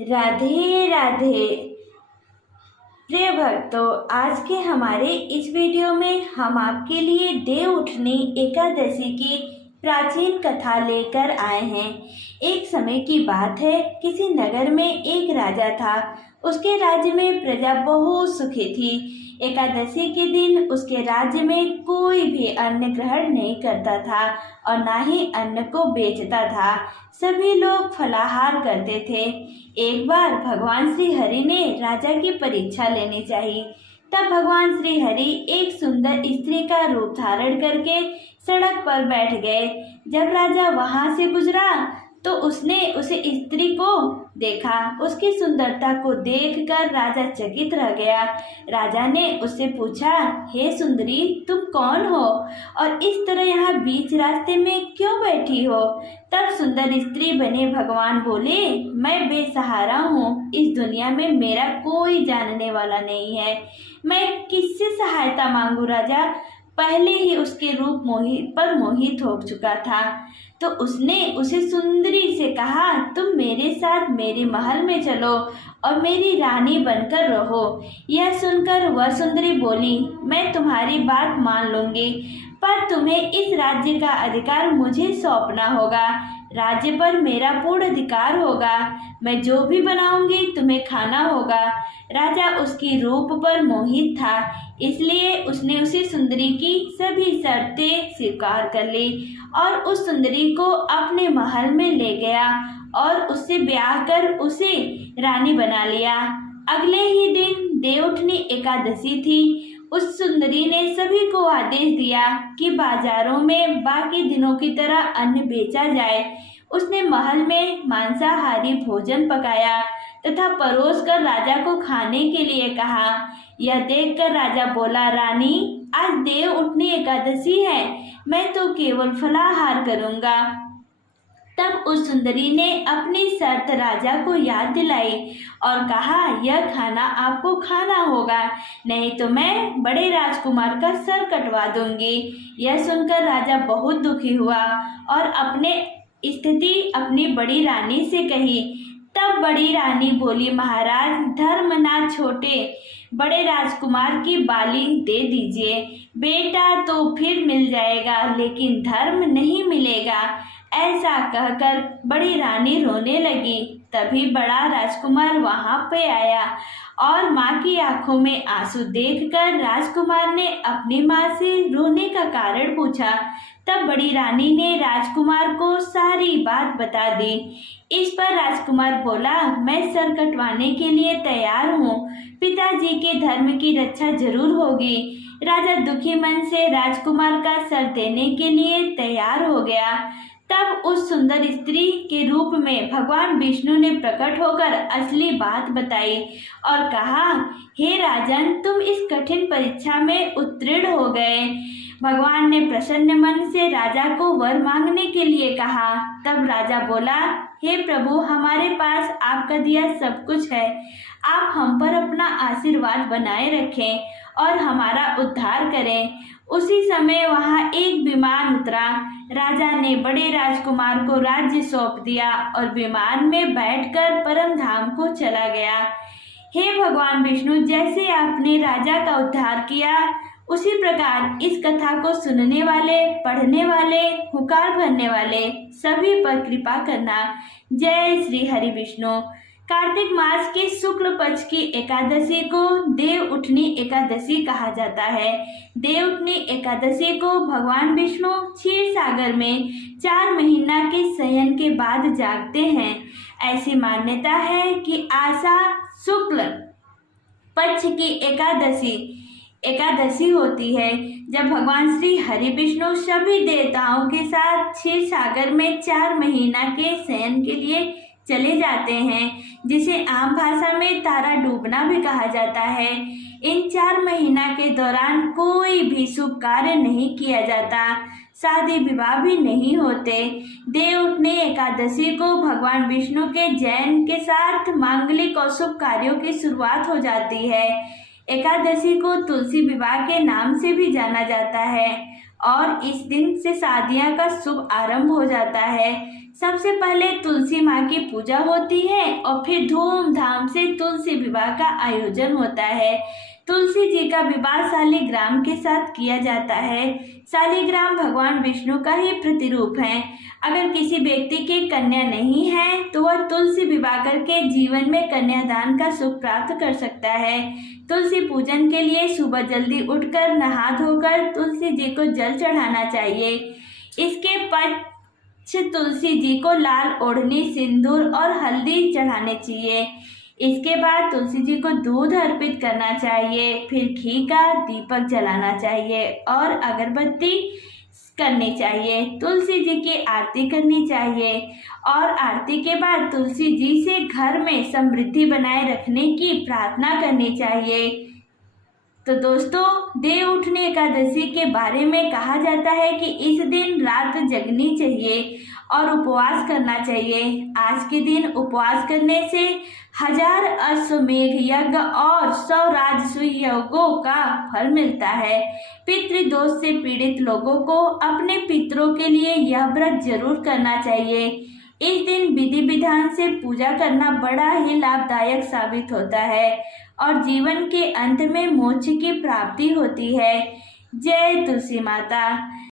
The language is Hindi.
राधे राधे। प्रिय भक्तों, आज के हमारे इस वीडियो में हम आपके लिए देव उठनी एकादशी की प्राचीन कथा लेकर आए हैं। एक समय की बात है, किसी नगर में एक राजा था। उसके राज्य में प्रजा बहुत सुखी थी। एकादशी के दिन उसके राज्य में कोई भी अन्न ग्रहण नहीं करता था और ना ही अन्न को बेचता था। सभी लोग फलाहार करते थे। एक बार भगवान श्री हरि ने राजा की परीक्षा लेनी चाहिए। तब भगवान श्री हरि एक सुंदर स्त्री का रूप धारण करके सड़क पर बैठ गए। जब राजा वहां से गुजरा तो उसने उसे स्त्री को देखा। उसकी सुंदरता को देखकर राजा चकित रह गया। राजा ने उससे पूछा, हे सुंदरी, तुम कौन हो और इस तरह यहाँ बीच रास्ते में क्यों बैठी हो? तब सुंदर स्त्री बने भगवान बोले, मैं बेसहारा हूँ। इस दुनिया में मेरा कोई जानने वाला नहीं है। मैं किससे सहायता मांगू राजा? पहले ही उसके रूप मोहित हो चुका था। तो उसने उसे सुंदरी से कहा, तुम मेरे साथ मेरे महल में चलो और मेरी रानी बनकर रहो। यह सुनकर वह सुंदरी बोली, मैं तुम्हारी बात मान लूंगी, पर तुम्हें इस राज्य का अधिकार मुझे सौंपना होगा। राज्य पर मेरा पूर्ण अधिकार होगा। मैं जो भी बनाऊंगी तुम्हें खाना होगा। राजा उसकी रूप पर मोहित था, इसलिए उसने उसी सुंदरी की सभी शर्तें स्वीकार कर ली और उस सुंदरी को अपने महल में ले गया और उससे ब्याह कर उसे रानी बना लिया। अगले ही दिन देवउठनी एकादशी थी। उस सुंदरी ने सभी को आदेश दिया कि बाजारों में बाकी दिनों की तरह अन्न बेचा जाए। उसने महल में मांसाहारी भोजन पकाया तथा परोस कर राजा को खाने के लिए कहा। यह देखकर राजा बोला, रानी, आज देव उठनी एकादशी है, मैं तो केवल फलाहार करूंगा। तब उस सुंदरी ने अपनी शर्त राजा को याद दिलाई और कहा, यह खाना आपको खाना होगा, नहीं तो मैं बड़े राजकुमार का सर कटवा दूंगी। यह सुनकर राजा बहुत दुखी हुआ और अपने स्थिति अपनी बड़ी रानी से कही। तब बड़ी रानी बोली, महाराज, धर्म ना छोटे, बड़े राजकुमार की बाली दे दीजिए। बेटा तो फिर मिल जाएगा, लेकिन धर्म नहीं मिलेगा। ऐसा कहकर बड़ी रानी रोने लगी। तभी बड़ा राजकुमार वहां पे आया और माँ की आंखों में आंसू देखकर राजकुमार ने अपनी माँ से रोने का कारण पूछा। तब बड़ी रानी ने राजकुमार को सारी बात बता दी। इस पर राजकुमार बोला, मैं सर कटवाने के लिए तैयार हूँ। पिताजी के धर्म की रक्षा जरूर होगी। राजा दुखी मन से राजकुमार का सर देने के लिए तैयार हो गया। तब उस सुंदर स्त्री के रूप में भगवान विष्णु ने प्रकट होकर असली बात बताई और कहा, हे राजन, तुम इस कठिन परीक्षा में उत्तीर्ण हो गए। भगवान ने प्रसन्न मन से राजा को वर मांगने के लिए कहा। तब राजा बोला, हे प्रभु, हमारे पास आपका दिया सब कुछ है। आप हम पर अपना आशीर्वाद बनाए रखें और हमारा उद्धार करें। उसी समय वहां एक विमान उतरा। राजा ने बड़े राजकुमार को राज्य सौंप दिया और विमान में बैठकर परम धाम को चला गया। हे भगवान विष्णु, जैसे आपने राजा का उद्धार किया, उसी प्रकार इस कथा को सुनने वाले, पढ़ने वाले, हुकार भरने वाले सभी पर कृपा करना। जय श्री हरि विष्णु। कार्तिक मास के शुक्ल पक्ष की एकादशी को देव उठनी एकादशी कहा जाता है। देव उठनी एकादशी को भगवान विष्णु क्षीर सागर में 4 महीना के शयन के बाद जागते हैं। ऐसी मान्यता है कि आषाढ़ शुक्ल पक्ष की एकादशी होती है, जब भगवान श्री हरि विष्णु सभी देवताओं के साथ क्षीर सागर में 4 महीना के शयन के लिए चले जाते हैं, जिसे आम भाषा में तारा डूबना भी कहा जाता है। इन 4 महीना के दौरान कोई भी शुभ कार्य नहीं किया जाता, शादी विवाह भी नहीं होते। देव उठनी एकादशी को भगवान विष्णु के जैन के साथ मांगलिक और शुभ कार्यों की शुरुआत हो जाती है। एकादशी को तुलसी विवाह के नाम से भी जाना जाता है और इस दिन से शादियां का शुभ आरंभ हो जाता है। सबसे पहले तुलसी माँ की पूजा होती है और फिर धूमधाम से तुलसी विवाह का आयोजन होता है। तुलसी जी का विवाह शालिग्राम के साथ किया जाता है। शालिग्राम भगवान विष्णु का ही प्रतिरूप है। अगर किसी व्यक्ति की कन्या नहीं है तो वह तुलसी विवाह करके जीवन में कन्यादान का सुख प्राप्त कर सकता है। तुलसी पूजन के लिए सुबह जल्दी उठकर नहा धोकर तुलसी जी को जल चढ़ाना चाहिए। इसके पश्च तुलसी जी को लाल ओढ़नी, सिंदूर और हल्दी चढ़ाने चाहिए। इसके बाद तुलसी जी को दूध अर्पित करना चाहिए, फिर घी का दीपक जलाना चाहिए और अगरबत्ती करनी चाहिए। तुलसी जी की आरती करनी चाहिए और आरती के बाद तुलसी जी से घर में समृद्धि बनाए रखने की प्रार्थना करनी चाहिए। तो दोस्तों, देव उठनी एकादशी के बारे में कहा जाता है कि इस दिन रात जगनी चाहिए और उपवास करना चाहिए। आज के दिन उपवास करने से 1000 अश्वमेघ यज्ञ और 100 राजसूय यज्ञों का फल मिलता है। पितृदोष से पीड़ित लोगों को अपने पितरों के लिए यह व्रत जरूर करना चाहिए। इस दिन विधि विधान से पूजा करना बड़ा ही लाभदायक साबित होता है और जीवन के अंत में मोक्ष की प्राप्ति होती है। जय तुलसी माता।